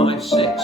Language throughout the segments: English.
5, 6.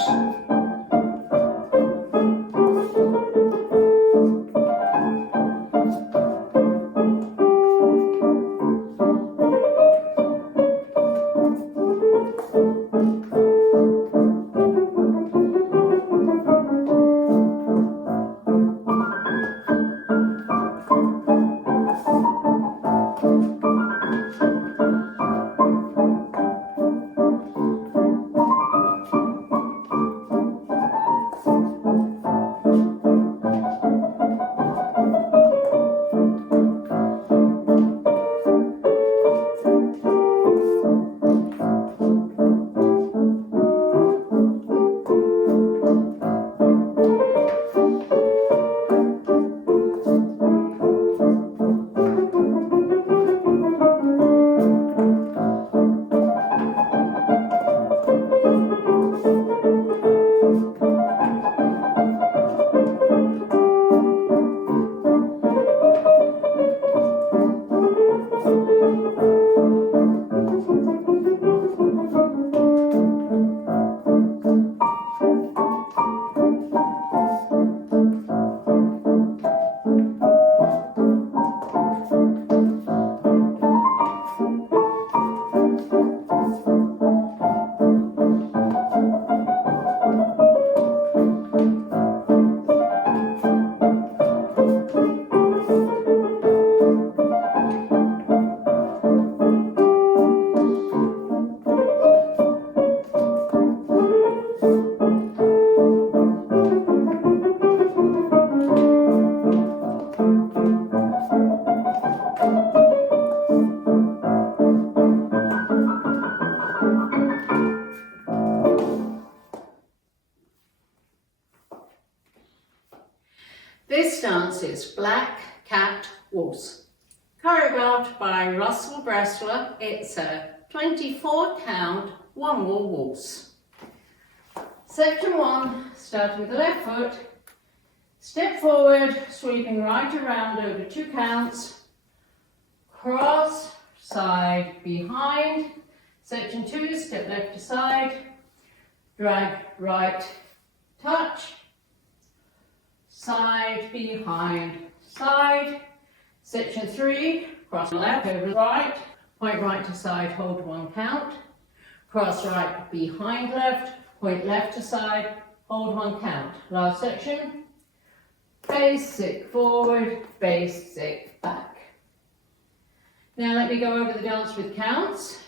This dance is Black Cat Waltz, choreographed by Russell Bressler. It's a 24 count one-wall waltz. Section 1, starting with the left foot, step forward, sweeping right around over 2 counts, cross, side, behind. Section 2, step left to side, drag right, touch, side, behind, side. Section 3, cross left over right, point right to side, hold 1 count, cross right, behind left, point left to side, hold 1 count. Last section, basic forward, basic back. Now let me go over the dance with counts.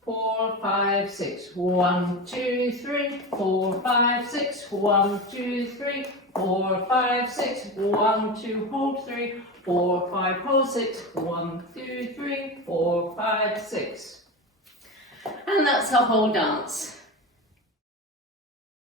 4, 5, 6. 1, 2, 3, 4, 5, 6. 1, 2, 3, 4, 5, 6. 1, 2, hold 3, 4, 5, hold 6. 1, 2, 3, 4, 5, 6. And that's our whole dance.